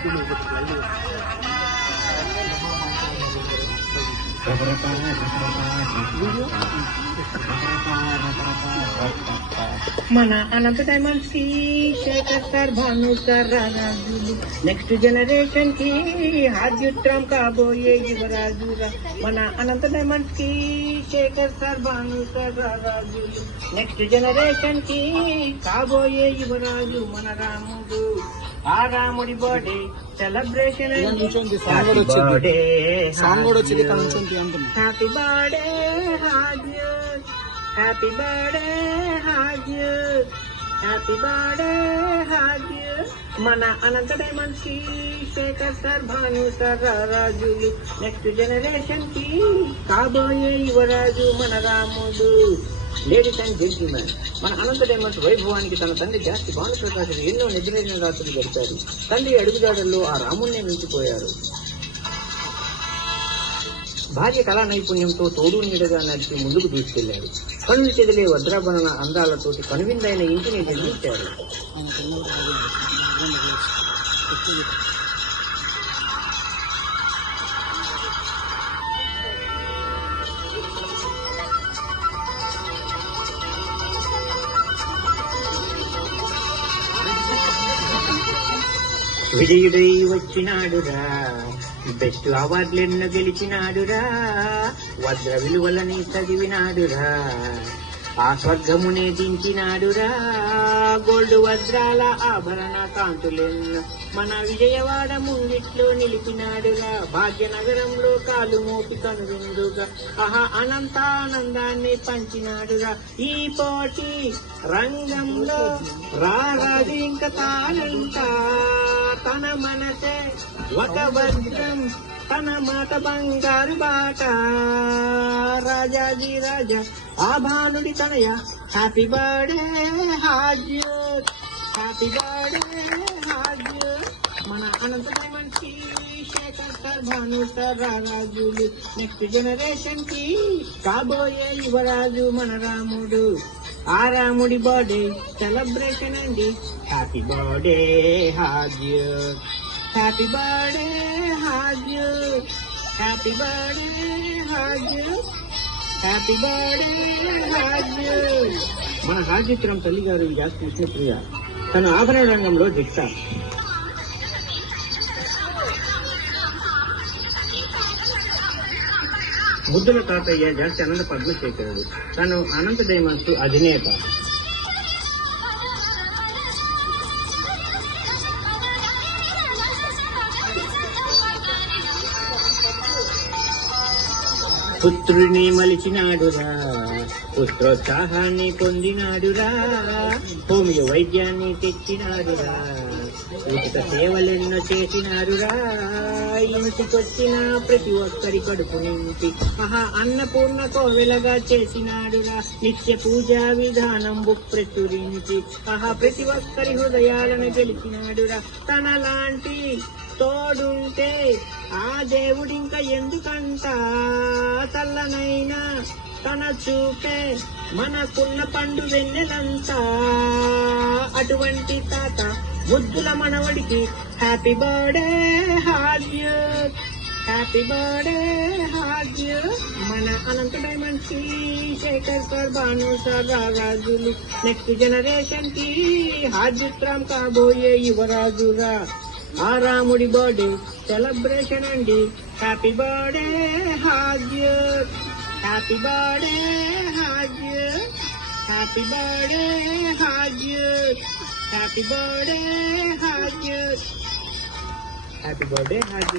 మన అనంత డైమండ్స్ కి Shekhar sir, Bhanu sir, రారాజులు నెక్స్ట్ జనరేషన్ కి ఆద్యుత్రం కాబోయే యువరాజురా. మన అనంత డైమండ్స్ కి శేఖర్ సార్, భాను సార్, రారాజులు నెక్స్ట్ జనరేషన్ కి కాబోయే యువరాజు మన రాముడు. ఆ రాముడి birthday celebration, happy birthday Haju, happy birthday Haju, happy birthday Haju. మన అనంత డైమండ్స్ కి శేఖర్ సార్, భాను సార్, రారాజులు నెక్స్ట్ జనరేషన్ కి కాబోయే యువరాజు మన రాముడు. లేడీస్ అండ్ జెంటిల్మెన్, మన అనంత డైమండ్స్ వైభవానికి తన తండ్రి జాస్తి భానుప్రకాశుడు ఎన్నో నిద్రైన రాత్రులు గడిపారు. తండ్రి అడుగుదాడుల్లో ఆ రాముణ్ణే మించిపోయారు. భార్య కళా నైపుణ్యంతో తోడు నీడగా నడిచి ముందుకు తీసుకెళ్లారు. కన్ను చెదిలే వజ్రాభరణ అందాలతోటి కనువిందైన ఇంటిని నిర్మించారు. విజయుడై వచ్చినాడురా, బెస్ట్ అవార్డులెన్నో గెలిచినాడురా, వజ్ర విలువలని చదివినాడురా, ఆ స్వర్గమునే దించినాడురా, గోల్డ్ వజ్రాల ఆభరణ కాంతులెన్నో మన విజయవాడ ముంగిట్లో నిలిపినాడురా. భాగ్యనగరంలో కాలు మోపి కనువిందుగా అనంతానందాన్ని పంచినాడురా. ఈ పోటీ రంగంలో రారాజు ఇంక తానంట, తన మనసే ఒక వజ్రం, తన మాట బంగారు బాట. రాజాజీ రాజా ఆ భానుడి తనయ, happy birthday Haju, happy birthday Haju. మన అనంత డైమండ్స్ కి శేఖర్ సార్, భాను సార్, రారాజులు నెక్స్ట్ జనరేషన్ కి కాబోయే యువరాజు మన రాముడు. ఆ రాముడి బర్త్డే సెలబ్రేషన్ అండి, happy birthday Haju, happy birthday Haju, happy birthday Haju, happy birthday Haju. మన హాజీత్రం తల్లిగారు జాస్తి విష్ణుప్రియ, తన ఆభరణ రంగంలో దిట్ట. బుద్ధుల తాతయ్య జాస్తి అనంత పద్మశేఖరుడు, తను అనంత డైమండ్స్ అధినేత. పుత్రుని మలిచినాడురా, పుత్రోత్సాహాన్ని పొందినాడురా, హోమియో వైద్యాన్ని తెచ్చినాడురా, ఉచిత సేవలెన్నో చేసినాడురా, ఇంటికొచ్చిన ప్రతి ఒక్కరి కడుపు నింపి అన్నపూర్ణ కోవెలగా చేసినాడురా. నిత్య పూజా విధానం ప్రచురించి ప్రతి ఒక్కరి హృదయాలను గెలిచినాడురా. తనలాంటి తోడుంటే ఆ దేవుడింక ఎందుకంట, చల్లనైనా తన చూపే మనకున్న పండు వెన్నెలంతా. అటువంటి తాత ముద్దుల మనవడికి happy birthday Haju, happy birthday Haju. మన అనంత డైమండ్స్ కి శేఖర్ సార్, భాను సార్, రారాజులు నెక్స్ట్ జనరేషన్ కి హాజుత్రం కాబోయే యువరాజురా. ఆ రాముడి బర్త్డే సెలబ్రేషన్ అండి, happy birthday Haju, happy birthday Haju, happy birthday Haju, happy birthday Haju, happy birthday హాజు.